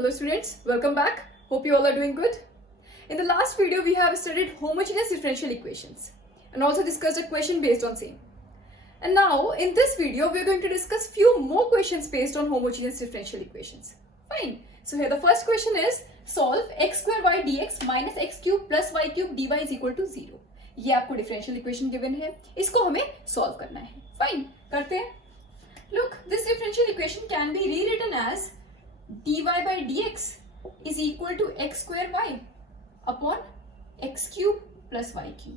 Hello students, welcome back. Hope you all are doing good. In the last video, we have studied homogeneous differential equations and also discussed a question based on same. And now in this video, we are going to discuss few more questions based on homogeneous differential equations. Fine. So here the first question is solve x square y dx minus x cube plus y cube dy is equal to 0. ये आपको differential equation given है, इसको हमें solve करना है. Fine, करते हैं. Look, this differential equation can be rewritten as dy by dx is equal to x square y upon x cube plus y cube.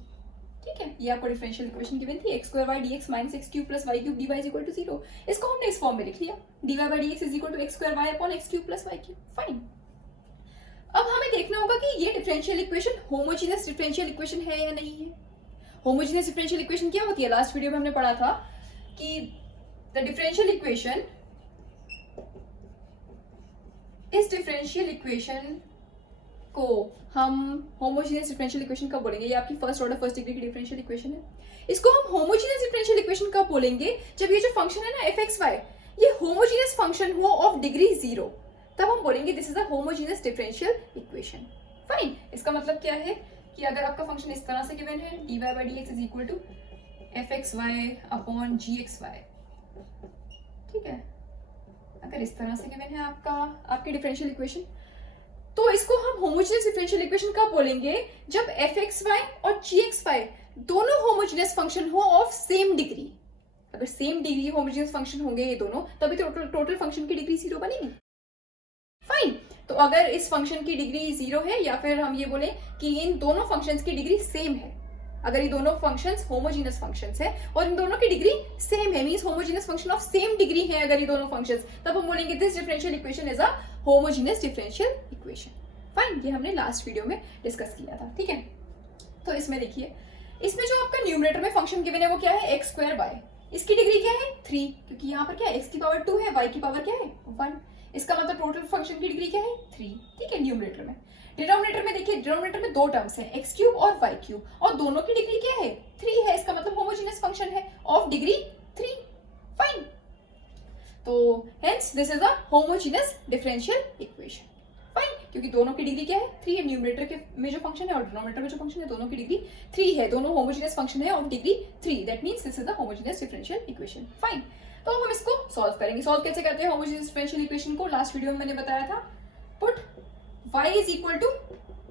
ठीक है, ये आपको डिफरेंशियल इक्वेशन गिवन थी x square y dx minus x cube plus y cube dy is equal to 0. इसको हमने इस form में लिख लिया, dy by dx is equal to x square y upon x cube plus y cube. Fine. अब हमें देखना होगा कि ये differential equation homogeneous differential equation है या नहीं है. होमोजेनियस डिफरेंशियल इक्वेशन क्या होती है? लास्ट वीडियो में हमने पढ़ा था कि द डिफरेंशियल इक्वेशन, इस डिफरेंशियल इक्वेशन को हम होमोजेनियस डिफरेंशियल इक्वेशन कब बोलेंगे? ये आपकी फर्स्ट ऑर्डर फर्स्ट डिग्री की डिफरेंशियल इक्वेशन है. इसको हम होमोजेनियस डिफरेंशियल इक्वेशन कब बोलेंगे? जब ये जो फंक्शन है ना fxy, ये होमोजेनियस फंक्शन हो ऑफ डिग्री 0, तब हम बोलेंगे this is a homogeneous differential equation. Fine. इसका मतलब क्या है कि अगर आपका फंक्शन इस तरह से गिवन है dy by dx is equal to fxy upon gxy, ठीक है, अगर इस तरह से गिवन है आपकी डिफरेंशियल इक्वेशन, तो इसको हम होमोजेनियस डिफरेंशियल इक्वेशन कब बोलेंगे? जब fxy और gxy दोनों होमोजेनियस फंक्शन हो ऑफ सेम डिग्री. अगर सेम डिग्री होमोजेनियस फंक्शन होंगे ये दोनों, तभी टोटल फंक्शन की डिग्री 0 बनेगी. फाइन. तो अगर इस फंक्शन की डिग्री 0 है, या फिर हम ये बोले कि इन दोनों फंक्शंस की डिग्री सेम है, अगर ये दोनों फंक्शंस होमोजेनियस फंक्शंस है और इन दोनों की डिग्री सेम है, means homogeneous function of same degree है अगर ये दोनों फंक्शंस, तब हम बोलेंगे this differential equation is a homogeneous differential equation. Fine. ये हमने लास्ट वीडियो में डिस्कस किया था. ठीक है, तो इसमें देखिए, इसमें जो आपका न्यूमरेटर में फंक्शन गिवन है वो क्या है? X square y. इसकी डिग्री क्या है? 3, क्योंकि यहाँ पर क्या है, एक्स की पावर 2 है, वाई की पावर क्या है? 1. इसका मतलब टोटल फंक्शन की डिग्री क्या है? 3. ठीक है, न्यूमरेटर में. डिनोमिनेटर में देखिए, डिनोमिनेटर में दो टर्म्स हैं, एक्स क्यूब और वाई क्यूब, और दोनों की डिग्री क्या है? 3 है. इसका मतलब होमोजेनियस फंक्शन है ऑफ डिग्री 3. फाइन. तो hence this is a homogeneous differential equation. Fine, क्योंकि दोनों की डिग्री क्या है? 3 है. न्यूमरेटर के में जो फंक्शन है और डिनोमिनेटर में जो फंक्शन है, दोनों की डिग्री 3 है. दोनों होमोजेनियस फंक्शन है of degree 3. That means this is a homogeneous differential equation. Fine. तो हम इसको सॉल्व करेंगे. सॉल्व कैसे करते हैं होमोजेनियस डिफरेंशियल इक्वेशन को? लास्ट वीडियो में मैंने बताया था, put y is equal to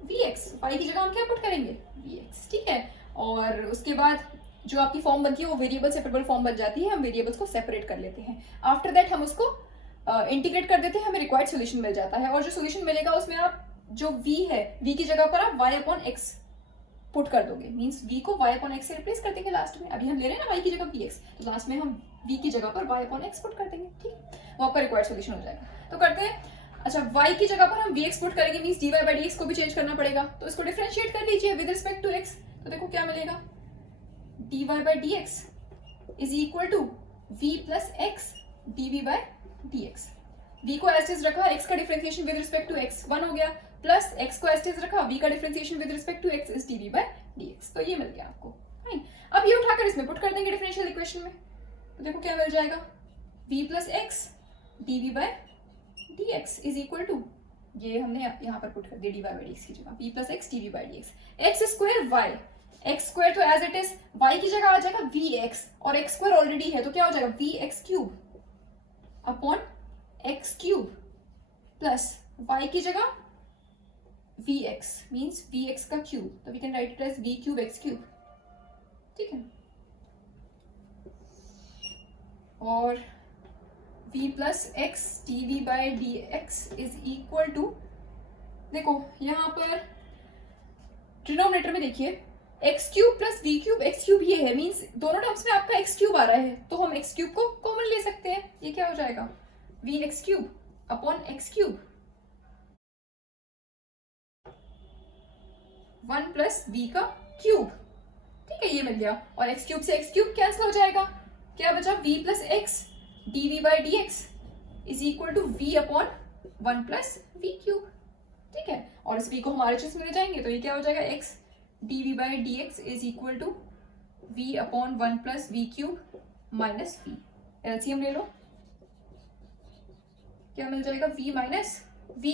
vx. y की जगह हम क्या पुट करेंगे? vx. ठीक है, और उसके बाद जो आपकी फॉर्म बनती है वो वेरिएबल सेपरेबल फॉर्म बन जाती है. हम वेरिएबल्स को सेपरेट कर लेते हैं. आफ्टर दैट हम उसको इंटीग्रेट कर देते हैं, हमें रिक्वायर्ड सोल्यूशन मिल जाता है. और जो सोल्यूशन मिलेगा उसमें आप जो v है, v की जगह पर आप y अपॉन x पुट कर दोगे, मींस v को y अपॉन x से रिप्लेस कर देंगे लास्ट में. अभी हम ले रहे हैं ना y की जगह vx, तो लास्ट में हम v की जगह पर y अपॉन x पुट कर देंगे. ठीक, वो आपका रिक्वायर्ड सोल्यूशन हो जाएगा. तो करते हैं. अच्छा, y की जगह पर हम vx पुट करेंगे, मींस dy by dx को भी चेंज करना पड़ेगा. तो इसको डिफरेंशिएट कर लीजिए विद रिस्पेक्ट टू x. तो देखो क्या मिलेगा, dy by dx is equal to v plus x dv by dx. v को एज इज रखा, x का differentiation with respect to x 1 हो गया, प्लस x को एज इज रखा, v का differentiation with respect to x is dv by dx. तो ये मिल गया आपको. फाइन. अब ये उठाकर इसमें पुट कर देंगे डिफरेंशियल इक्वेशन में. तो देखो क्या मिल जाएगा, v plus x dv by dx is equal to, ये हमने यहाँ पर पुट कर दिया dy by dx की जगह, v plus x dv by dx. x square y, x square तो एज इट इज, y की जगह आ जाएगा vx, और x स्क्वायर ऑलरेडी है तो क्या हो जाएगा, vx cube upon x cube plus y की जगह vx, मींस vx का क्यूब, तो we can write it as v cube x cube. ठीक है, और v plus x dv by dx is equal to, देखो यहाँ पर डिनोमिनेटर में देखिए x cube plus v cube x cube ये है, मींस दोनों टर्म्स में आपका एक्स क्यूब आ रहा है, तो हम एक्स क्यूब को कॉमन ले सकते हैं. ये क्या हो जाएगा, v x cube upon x cube 1 plus v का क्यूब. ठीक है, ये मिल गया. और एक्स क्यूब से एक्स क्यूब कैंसिल हो जाएगा, क्या बचा, v plus x dv by dx is equal to v upon 1 plus v cube. ठीक है, और इस v को हम RHS में ले जाएंगे, तो ये क्या हो जाएगा, x dv by dx is equal to v upon 1 plus v cube minus v. LCM ले लो, क्या मिल जाएगा, v minus v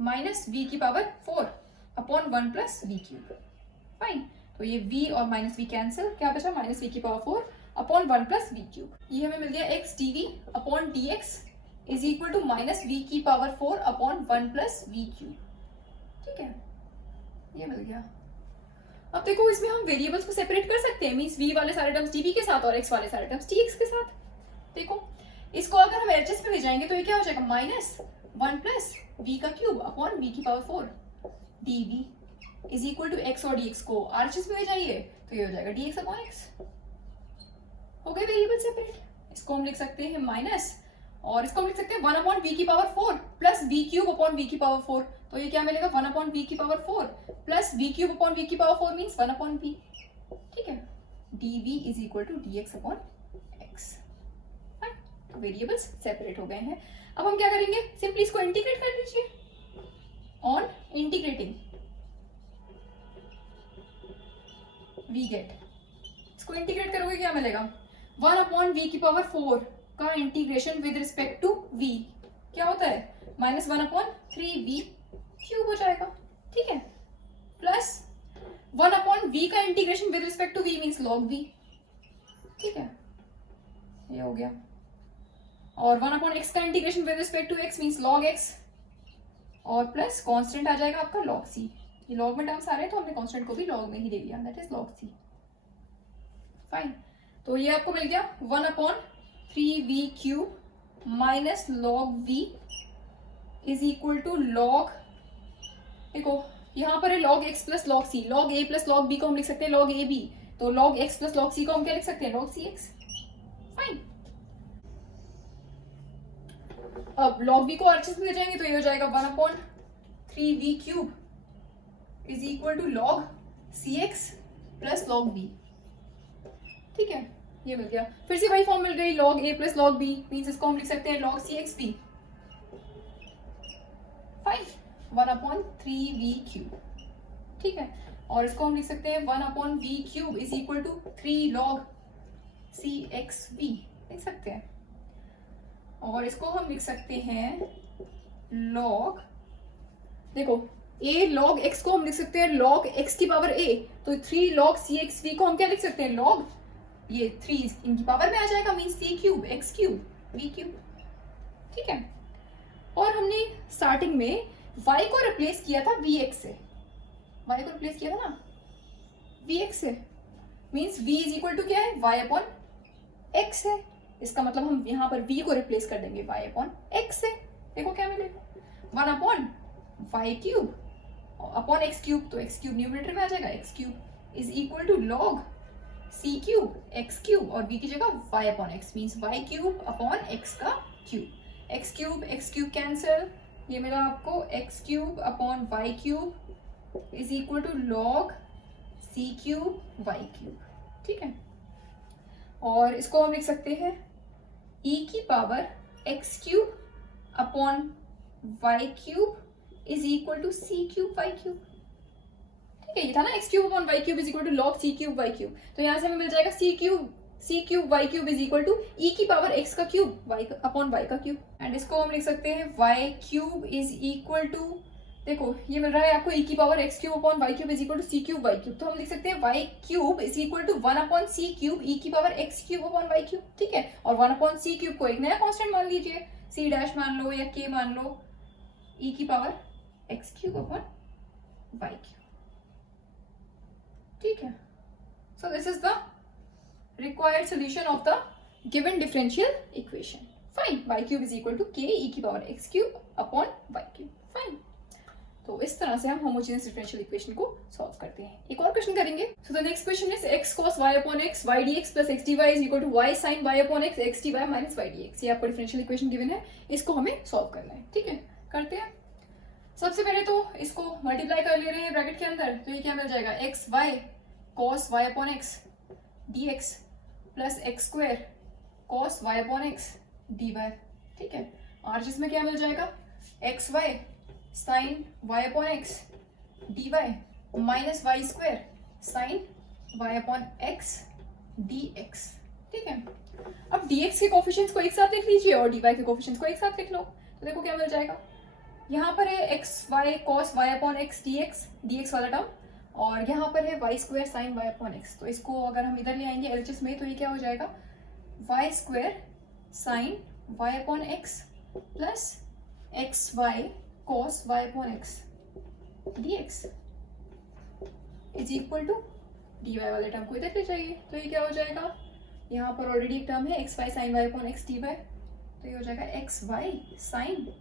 minus v की power 4 upon 1 plus v cube. Fine, तो ये v और माइनस v कैंसिल, क्या बचा माइनस v की power 4 upon 1 plus v cube. ये हमें मिल गया x dv upon dx is equal to minus v की power 4 upon 1 plus v cube. ठीक है, ये मिल गया। अब देखो इसमें हम वेरिएबल्स को सेपरेट कर सकते हैं, मींस v वाले सारे टर्म्स dv के साथ और x वाले सारे टर्म्स dx के साथ। देखो इसको अगर हम एचएस में ले जाएंगे तो ये क्या हो जाएगा माइनस 1 प्लस v का क्यूब अपॉन v की power 4 dv is equal to x और dx को आरएचएस में ले जाइए तो ये हो जाएगा dx अपॉन x। हो गए वेरिएबल सेपरेट। इसको हम लिख सकते हैं माइनस, और इसको हम लिख सकते हैं 1 अपॉन v की power 4 plus v cube upon v की पावर 4। तो ये क्या मिलेगा 1 अपॉन v की power 4 plus v cube upon v की पावर 4 मींस 1 अपॉन v। ठीक है, dv is equal to dx upon x। Variables separate हो गए हैं। अब हम क्या करेंगे, सिंपली इसको इंटीग्रेट कर लीजिए। ऑन इंटीग्रेटिंग वी गेट, इसको इंटीग्रेट करोगे क्या मिलेगा 1 अपॉन v की पावर 4 का integration with respect to v क्या होता है माइनस 1 अपॉन 3v क्यूब हो जाएगा। ठीक है, प्लस 1 अपॉन v का integration with respect to v means log v। ठीक है, ये हो गया। और 1 अपॉन x का integration with respect to x means log x, और प्लस कांस्टेंट आ जाएगा आपका log c। ये log में टर्म्स आ रहे हैं तो हमने कांस्टेंट को भी log में ही ले लिया, that is log c। Fine, तो ये आपको मिल गया 1 upon 3v cube minus log v is equal to log, देखो यहाँ पर है log x plus log c, log a plus log b को हम लिख सकते हैं log a b, तो log x plus log c को हम क्या लिख सकते हैं log c x। फाइन, अब log v को आरएचएस में ले जाएंगे तो ये हो जाएगा 1 upon 3v cube is equal to log cx plus log v। ठीक है, ये मिल गया। फिर से वही फॉर्म मिल गई log a plus log b means इसको हम लिख सकते हैं log cx v। Fine, 1 upon 3v cube. ठीक है, और इसको हम लिख सकते हैं 1 upon v cube is equal to 3 log cx v लिख सकते हैं। और इसको हम लिख सकते हैं log, देखो a log x को हम लिख सकते हैं log x की पावर a, तो 3 log cx v को हम क्या लिख सकते हैं log, ये 3 इनकी पावर में आ जाएगा means c cube x cube v cube. ठीक है, और हमने स्टार्टिंग में y को रिप्लेस किया था vx से, y को रिप्लेस किया था ना vx से, means v is equal to क्या है y अपॉन x है। इसका मतलब हम यहाँ पर v को रिप्लेस कर देंगे y अपॉन x से। देखो क्या मिलेगा 1 upon y cube upon x cube, तो x क्यूब न्यूमरेटर में आ जाएगा x cube is equal to log c cube x cube और v की जगह y upon x means y cube upon x का क्यूब। x क्यूब कैंसिल, ये मिला आपको x cube upon y cube is equal to log c cube y cube. ठीक है, और इसको हम लिख सकते हैं e की power x cube upon y cube is equal to c cube y cube. ठीक है, ये था ना x cube upon y cube is equal to log c cube y cube, तो यहाँ से हमें मिल जाएगा c cube y cube is equal to e की पावर x का क्यूब y अपॉन y का क्यूब। एंड इसको हम लिख सकते हैं y cube is equal to, देखो ये मिल रहा है आपको e की power x cube upon y cube is equal to c cube y cube, तो हम लिख सकते हैं y cube is equal to 1 upon c cube e की power x cube upon y cube. ठीक है, और 1 अपॉन c क्यूब को एक नया कांस्टेंट मान लीजिए, c डैश मान लो या k मान लो, e की power x cube upon y cube. ठीक है, so this is the required solution of the given differential equation. Fine, y cube is equal to k e की power x cube upon y cube. Fine. तो इस तरह से हम homogeneous differential equation को solve करते हैं। एक और क्वेश्चन करेंगे। So the next question is x cos y upon x y dx plus x dy is equal to y sin y upon x x dy minus y dx। ये आपको differential equation given है, इसको हमें solve करना है। ठीक है, करते हैं। सबसे पहले तो इसको मल्टीप्लाई कर ले रहे हैं ब्रैकेट के अंदर, तो ये क्या मिल जाएगा x y cos y upon x d x plus x square cos y upon x d y. ठीक है, और जिसमें क्या मिल जाएगा x y sine y upon x d y minus y square sine y upon x d x. ठीक है, अब डी एक्स के कोफिशिएंट्स को एक साथ लिख लीजिए और डी वाई के कोफिशिएंट्स को एक साथ लिख लो, तो देखो क्या मिल जाएगा यहाँ पर है x y cos y upon x d x वाला टर्म, और यहाँ पर है y square sine y upon x. तो इसको अगर हम इधर ले आएंगे एलएचएस में, तो ये क्या हो जाएगा, y square sine y upon x plus x y cos y upon x d x is equal to d y वाले टर्म को इधर ले जाइए। तो ये क्या हो जाएगा, यहाँ पर ऑलरेडी एक टर्म है x y sine y upon x d y, तो ये हो जाएगा x y sine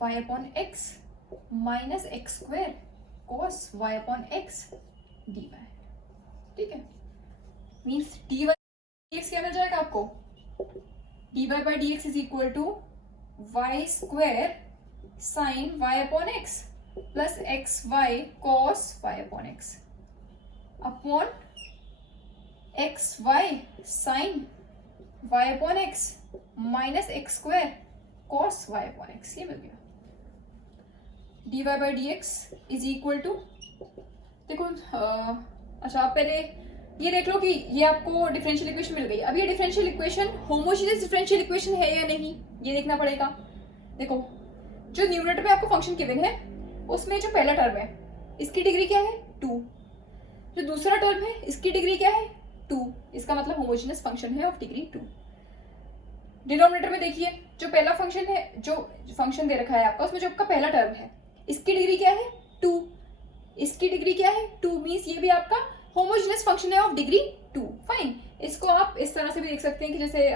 y upon x minus x square cos y upon x d y. ठीक है, means d y d x क्या मिल जाएगा आपको, d y by d x is equal to y square sine y upon x plus x y cos y upon x upon x y sine y upon x minus x square cos y upon x. ये मिल गया। D y by d x is equal to, देखो अच्छा आप पहले ये देख लो कि ये आपको डिफरेंशियल इक्वेशन मिल गई। अब ये differential equation homogeneous differential equation है या नहीं, ये देखना पड़ेगा। देखो जो न्यूमरेटर में आपको फंक्शन गिवन है उसमें जो पहला टर्म है इसकी डिग्री क्या है 2, जो दूसरा टर्म है इसकी डिग्री क्या है 2, इसका मतलब होमोजेनियस फंक्शन है ऑफ डिग्री 2। डिनोमिनेटर में देखिए जो पहला फंक्शन है, जो फंक्शन दे रखा है आपका, उसमें जो आपका पहला टर्म है इसकी डिग्री क्या है 2, इसकी डिग्री क्या है 2, मीन्स ये भी आपका होमोजेनियस फंक्शन है ऑफ डिग्री 2। फाइन, इसको आप इस तरह से भी देख सकते हैं कि जैसे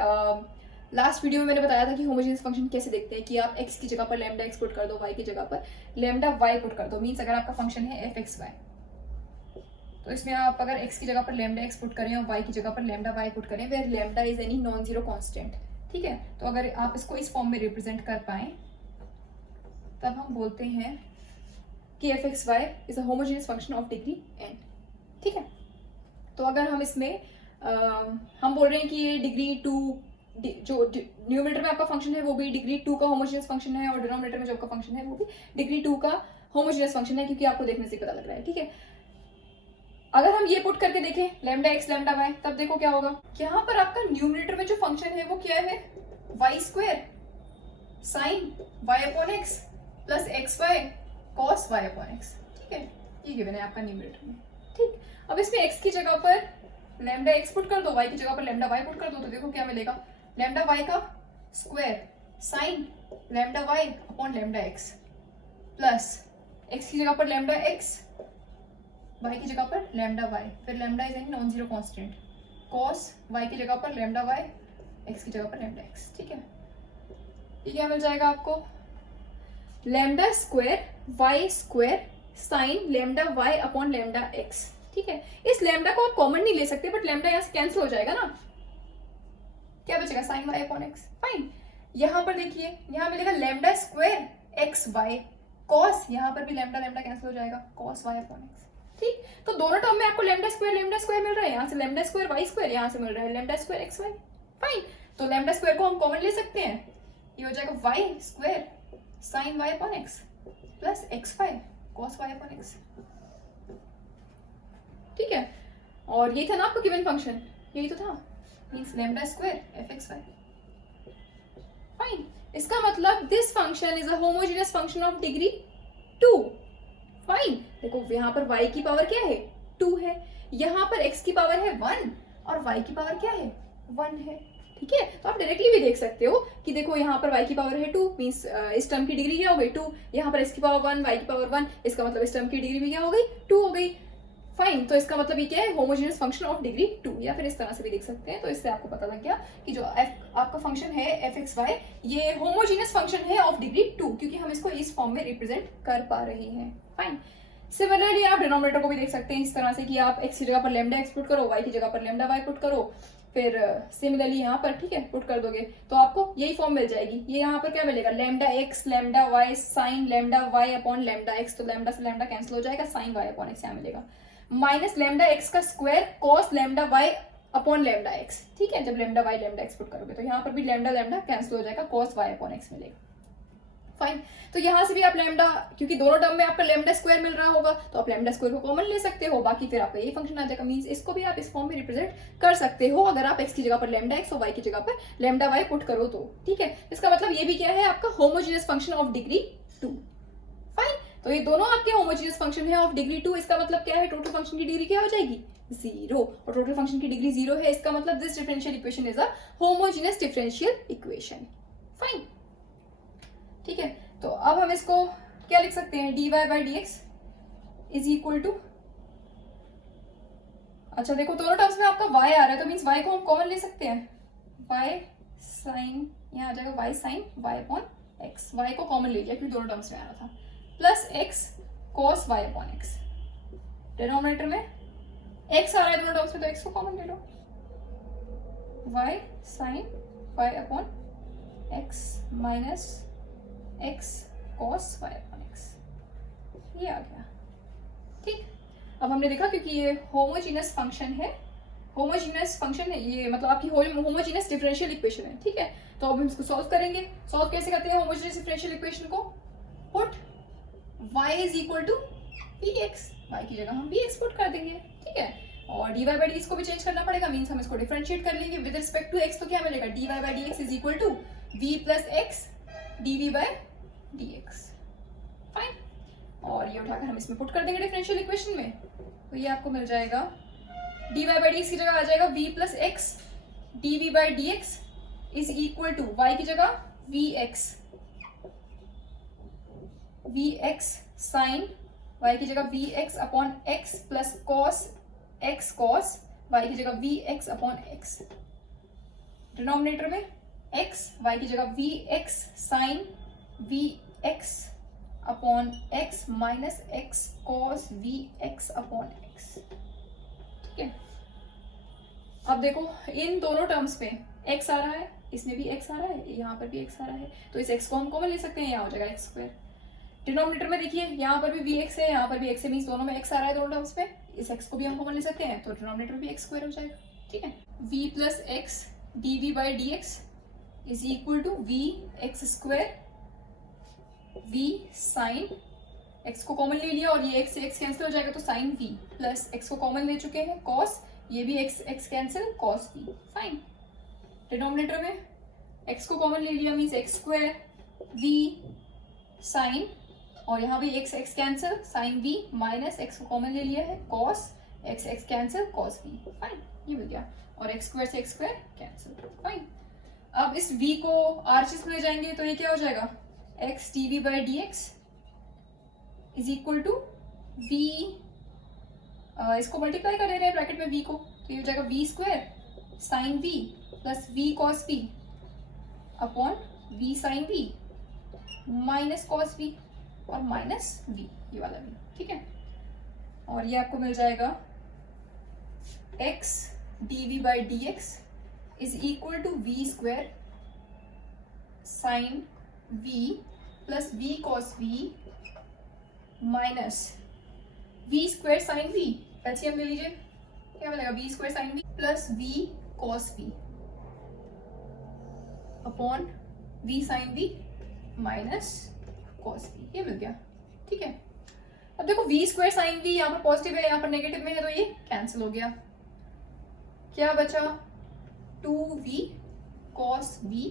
लास्ट वीडियो में मैंने बताया था कि होमोजेनियस फंक्शन कैसे देखते हैं, कि आप x की जगह पर लैम्डा x पुट कर दो, y की जगह पर लैम्डा y पुट कर दो। मीन्स अगर आपका फंक्शन है fxy, तो इसमें आप अगर x की जगह पर लैम्डा x पुट करें और y की जगह पर लैम्डा y पुट करें, where lambda is any non zero constant. ठीक है, तो अगर आप इसको इस फॉर्म में रिप्रेजेंट कर पाए तब हम बोलते हैं कि fxy is a homogeneous function of degree n। ठीक है, तो अगर हम इसमें हम बोल रहे हैं कि ये डिग्री 2, जो न्यूमरेटर में आपका फंक्शन है वो भी डिग्री 2 का होमोजेनियस फंक्शन है, और डिनोमिनेटर में जो आपका फंक्शन है वो भी डिग्री 2 का होमोजेनियस फंक्शन है, क्योंकि आपको देखने से पता लग रहा है। ठीक है, अगर हम ये पुट करके देखें लैम्डा एक्स लैम्डा वाई, तब देखो क्या होगा, यहाँ पर आपका न्यूमरेटर में जो फंक्शन है वो क्या है, y square sine y upon x plus x y cos y upon x. ठीक है, ये गिवन है आपका न्यूमरेटर में। ठीक, अब इसमें x की जगह पर लैम्डा x पुट कर दो, y की जगह पर लैम्डा y पुट कर दो, तो देखो क्या मिलेगा, लैम्डा y का square sine lambda y upon lambda x plus x की जगह पर लैम्डा x, y की जगह पर लैम्डा y, फिर lambda is any non zero constant, cos y की जगह पर लैम्डा y, x की जगह पर लैम्डा x। ठीक है, ये क्या मिल जाएगा आपको, lambda square y square sign lambda y upon lambda x। ठीक है, इस लैम्डा को आप कॉमन नहीं ले सकते, बट लैम्डा यहाँ से कैंसिल हो जाएगा ना, क्या बचेगा sine y upon x। Fine, यहाँ पर देखिए यहाँ मिलेगा lambda square x y cos, यहाँ पर भी लैम्डा लैम्डा कैंसिल हो जाएगा, कॉस y अपॉन x। ठीक, तो दोनों टर्म में आपको लैम्डा स्क्वायर मिल रहा है, यहाँ से लैम्डा स्क्वायर y स्क्वायर, यहाँ से मिल रहा है lambda square x y. Fine, तो लैम्डा स्क्वायर को हम कॉमन ले सकते हैं, ये हो जाएगा y square sine y upon x plus x y cos y upon x। ठीक है, और ये था ना आपका गिवन फंक्शन, यही तो था, means lambda square fxy। Fine, इसका मतलब this function is a homogeneous function of degree 2। Fine, देखो यहाँ पर y की पावर क्या है 2 है, यहाँ पर x की पावर है 1 और y की पावर क्या है 1 है। ठीक है, तो आप डायरेक्टली भी देख सकते हो कि देखो यहाँ पर y की पावर है 2, मींस इस टर्म की डिग्री क्या हो गई 2, यहाँ पर x की पावर 1 y की पावर 1, इसका मतलब इस टर्म की डिग्री भी क्या हो गई 2 हो गई। फाइन, तो इसका मतलब ये क्या है, होमोजेनियस फंक्शन ऑफ डिग्री 2, या फिर इस तरह से भी देख सकते हैं। तो इससे आपको पता लग गया कि जो आपका फंक्शन है fxy ये होमोजेनियस फंक्शन है ऑफ डिग्री 2, क्योंकि हम इसको इस फॉर्म में रिप्रेजेंट कर पा रहे हैं। फाइन, सिमिलरली आप डिनोमिनेटर को भी देख सकते हैं इस तरह से कि आप x की जगह पर लैम्डा x पुट करो, y की जगह पर लैम्डा y पुट करो, फिर सिमिलरली यहाँ पर ठीक है पुट कर दोगे तो आपको यही फॉर्म मिल जाएगी। ये यहाँ पर क्या मिलेगा, lambda x lambda y sign lambda y upon lambda x, तो लैम्डा से लैम्डा कैंसिल हो जाएगा, साइन y अपॉन x यहाँ मिलेगा, माइनस लैम्डा x का square cos lambda y upon lambda x। ठीक है, जब lambda y lambda x put करोगे तो यहाँ पर भी लैम्डा लैम्डा कैंसिल हो जाएगा, कॉस y अपॉन x मिलेगा। फाइन, तो यहाँ से भी आप लैम्डा, क्योंकि दोनों टर्म में आपका लैम्डा स्क्वायर मिल रहा होगा तो आप लैम्डा स्क्वायर को कॉमन ले सकते हो, बाकी फिर आपका यही फंक्शन आ जाएगा। मींस इसको भी आप इस फॉर्म में रिप्रेजेंट कर सकते हो अगर आप x की जगह पर लैम्डा x और y की जगह पर लैम्डा y पुट करो तो। ठीक है, इसका मतलब ये भी क्या है आपका होमोजेनियस फंक्शन ऑफ डिग्री 2। तो ये दोनों आपके होमोजीनियस फंक्शन है ऑफ डिग्री 2। इसका मतलब क्या है, टोटल फंक्शन की डिग्री क्या हो जाएगी, 0, और टोटल फंक्शन की डिग्री 0 है। इसका मतलब this differential equation is a homogeneous differential equation. Fine, ठीक है। तो अब हम इसको क्या लिख सकते हैं, dy by d x is equal to, अच्छा देखो दोनों टर्म्स में आपका y आ रहा है, तो मीन्स y को हम कॉमन ले सकते हैं, y साइन, यहाँ आ जाएगा y sine y upon x, y को कॉमन ले लिया क्योंकि दोनों टर्म्स में आ रहा था, plus x cos y upon x. Denominator में x आ रहा है दोनों टर्म्स में, तो x को कॉमन ले लो, y sine y upon x minus x cos y upon x, ये आ गया। ठीक, अब हमने देखा क्योंकि ये होमोजीनियस फंक्शन है, होमोजीनियस फंक्शन है ये, मतलब आपकी होमोजीनियस डिफरेंशियल इक्वेशन है। ठीक है, तो अब हम इसको सॉल्व करेंगे। सॉल्व कैसे करते हैं होमोजीनियस डिफरेंशियल इक्वेशन को, put y is equal to px, y की जगह हम px पुट कर देंगे। ठीक है, और dy बाई डी को भी चेंज करना पड़ेगा, मीन्स हम इसको डिफरेंशिएट कर लेंगे विद रिस्पेक्ट टू x, तो क्या मिलेगा, dy by d x is equal to v plus x dv by d x. Fine, और ये उठाकर हम इसमें पुट कर देंगे डिफरेंशियल इक्वेशन में, तो ये आपको मिल जाएगा dy बाई डी एक्स की जगह आ जाएगा v plus x dv by d x is equal to y की जगह vx साइन y की जगह vx upon x plus cos x cos y की जगह vx अपॉन x। डिनोमिनेटर में x, y की जगह vx sine vx upon x minus x cos vx upon x। ठीक है, अब देखो इन दोनों टर्म्स में x आ रहा है, इसमें भी x आ रहा है, यहाँ पर भी x आ रहा है, तो इस x को हम कॉमन ले सकते हैं, यहाँ हो जाएगा x स्क्वायर। डिनोमिनेटर में देखिए यहाँ पर भी vx है, यहाँ पर भी x है, मीन्स दोनों में x आ रहा है दोनों टर्म्स में, इस x को भी हम कॉमन ले सकते हैं, तो डिनोमिनेटर में भी x स्क्वायर हो जाएगा। ठीक है, v plus x dv by d x is equal to v x square v sine, x को कॉमन ले लिया और ये x से x कैंसिल हो जाएगा, तो साइन v प्लस x को कॉमन ले चुके हैं cos, ये भी x cancel cos v। Fine, denominator में x को कॉमन ले लिया means x square v sine, और यहाँ भी x cancel sine v minus x को कॉमन ले लिया है cos x cancel cos v। Fine, ये मिल गया, और x स्क्वायर से x स्क्वायर कैंसिल। फाइन, अब इस v को आरएचएस में ले जाएंगे तो ये क्या हो जाएगा, x dv by d x is equal to v, इसको मल्टीप्लाई कर दे रहे हैं ब्रैकेट में v को, तो ये हो जाएगा v square sine v plus v cos v upon v sine v minus cos v और माइनस v, ये वाला v। ठीक है, और ये आपको मिल जाएगा x dv by d x is equal to v square sine v plus v cos v minus v square sine v, LCM ले लीजिए, क्या मिलेगा, v square sine v plus v cos v upon v sine v minus cos v, ये मिल गया। ठीक है, अब देखो v स्क्वायर साइन v यहाँ पर पॉजिटिव है, यहाँ पर नेगेटिव में है, तो ये कैंसिल हो गया, क्या बचा 2v cos v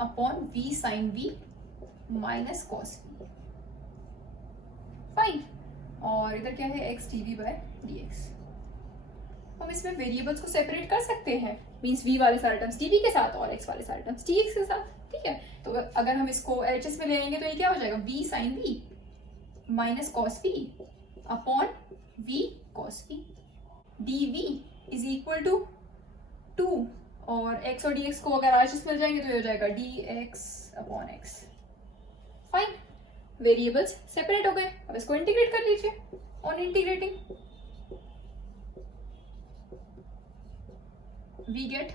upon v sine v minus cos v। Fine, और इधर क्या है x dv बाय dx। हम इसमें वेरिएबल्स को सेपरेट कर सकते हैं, मींस v वाले सारे टर्म्स dv के साथ और x वाले सारे टर्म्स dx के साथ। ठीक है, तो अगर हम इसको एलएचएस में ले आएंगे तो ये क्या हो जाएगा, v sine v minus cos v upon v cos v dv is equal to 2, और x और dx को अगर आरएचएस मिल जाएंगे तो ये हो जाएगा dx upon x। Fine, variables separate हो गए, अब इसको इंटीग्रेट कर लीजिए। On integrating we get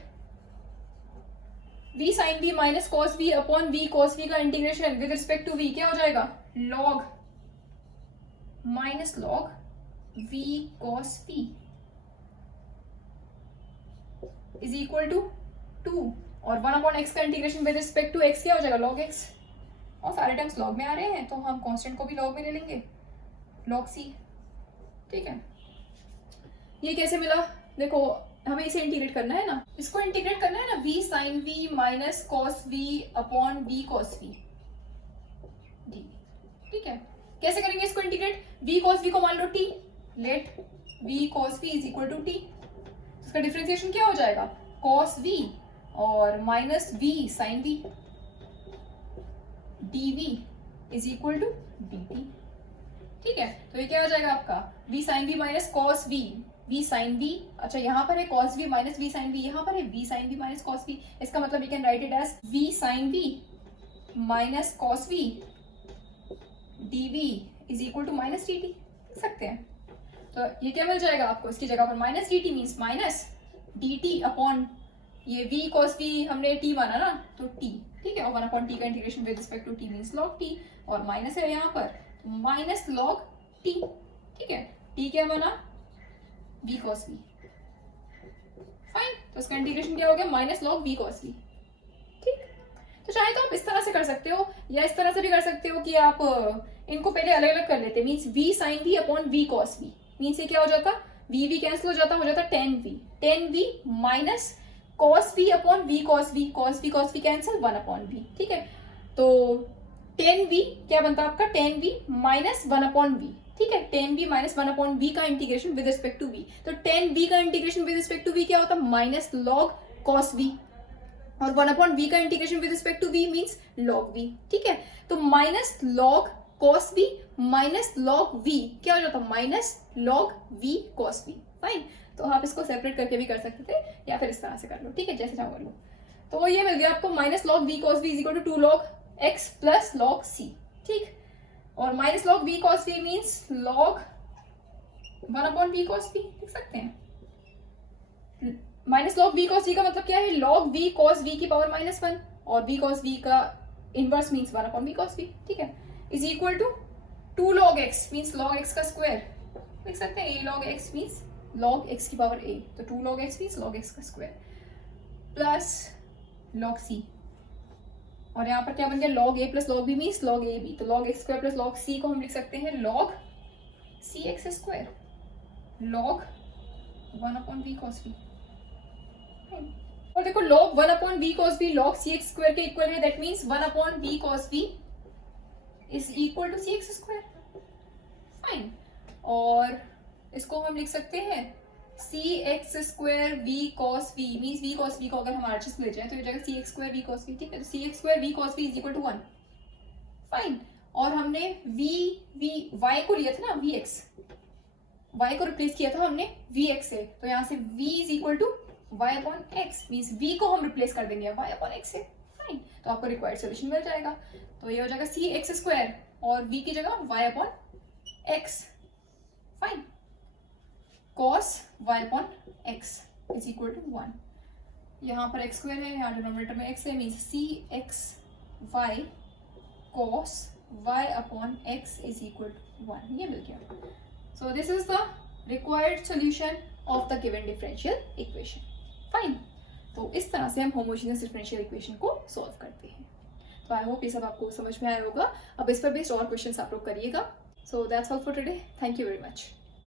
v sine v minus cos v upon v cos v का integration with respect to v क्या हो जाएगा, log minus log v cos v is equal to 2, और 1 अपॉन x का integration with respect to x क्या हो जाएगा, log x, और सारे टर्म्स लॉग में आ रहे हैं तो हम कांस्टेंट को भी लॉग में ले लेंगे, log c। ठीक है, ये कैसे मिला, देखो हमें इसे इंटीग्रेट करना है ना, इसको इंटीग्रेट करना है ना, v sine v minus cos v upon v cos v d. ठीक है, कैसे करेंगे इसको इंटीग्रेट? v cos v को मान लो t, let v cos v is equal to t, इसका डिफरेंशिएशन क्या हो जाएगा? cos v और minus v sin v dv is equal to dt। ठीक है, तो ये क्या हो जाएगा आपका v sin v minus cos v, v sin v, अच्छा यहाँ पर है cos v minus v sin v, यहाँ पर है v sin v minus cos v, इसका मतलब we can write it as v sin v minus cos v dv is equal to minus dt, लिख सकते हैं। तो ये क्या मिल जाएगा आपको? इसकी जगह पर minus dt means minus dt upon ये v cos v हमने t माना ना, तो t, ठीक है, और 1 अपॉन t का integration with respect to t means log t, और माइनस है यहाँ पर माइनस log t, ठीक है, t क्या बना? v cos v, फाइन, तो इसका इंटीग्रेशन क्या हो गया? Minus log v cos v। ठीक, तो चाहे तो आप इस तरह से कर सकते हो या इस तरह से भी कर सकते हो कि आप इनको पहले अलग अलग कर लेते, means v sin v upon v cos v, means ये क्या हो जाता? v कैंसिल हो जाता tan v minus cos v upon v cos v cancel 1 upon v, ठीक है, तो tan v क्या बनता है आपका? tan v minus 1 upon v, ठीक है, tan v minus 1 upon v का integration with respect to v, तो tan v का integration with respect to v क्या होता है? माइनस log cos v, और 1 अपॉन v का integration with respect to v means log v, ठीक है, तो minus log cos v minus log v क्या हो जाता है? Minus log v cos v, fine. तो आप इसको सेपरेट करके भी कर सकते थे या फिर इस तरह से कर लो, ठीक है, जैसे चाहो कर लो। तो ये मिल गया आपको minus log v cos v is equal to 2 log x plus log c, ठीक, और minus log v cos v means log 1 upon v cos v, लिख सकते हैं। Minus log v cos v का मतलब क्या है? log v cos v की पावर माइनस 1, और v cos v का inverse means 1 upon v cos v, ठीक है, is equal to 2 log x means log x का स्क्वायर, लिख सकते हैं, a log x means log x की पावर a, तो 2 log x means log x का स्क्वायर प्लस log c, और यहाँ पर क्या बन गया? log a plus log b means log a b, तो log x square plus log c को हम लिख सकते हैं log c x square log 1 upon v cos v, और देखो log 1 upon v cos v log c x square के equal है, that means 1 upon v cos v is equal to c x square, fine, और इसको हम लिख सकते हैं C x square V cos V, means V cos V को अगर हम आरएचएस ले जाए तो ये जाएगा सी x square V cos we, ठीक है, तो C x square V cos V is equal to 1, fine, और हमने वी वाई को लिया था ना, वी एक्स, वाई को रिप्लेस किया था हमने वी एक्स से, तो यहाँ से V is equal to Y upon X, means V को हम रिप्लेस कर देंगे वाई अपॉन एक्स से, फाइन, तो आपको रिक्वायर्ड सोल्यूशन मिल जाएगा। तो ये हो जाएगा सी एक्स स्क्वायर और वी की जगह y upon x, fine, cos y upon x is equal to 1, यहाँ पर x स्क्वायर है, यहाँ डिनोमिनेटर में x है, means c x y cos y upon x is equal to 1, ये मिल गया। So this is the required solution of the given differential equation, fine. तो इस तरह से हम होमोजेनियस डिफरेंशियल इक्वेशन को सॉल्व करते हैं। तो आई होप ये सब आपको समझ में आया होगा। अब इस पर बेस्ड और क्वेश्चंस आप लोग करिएगा। So that's all for today, thank you very much.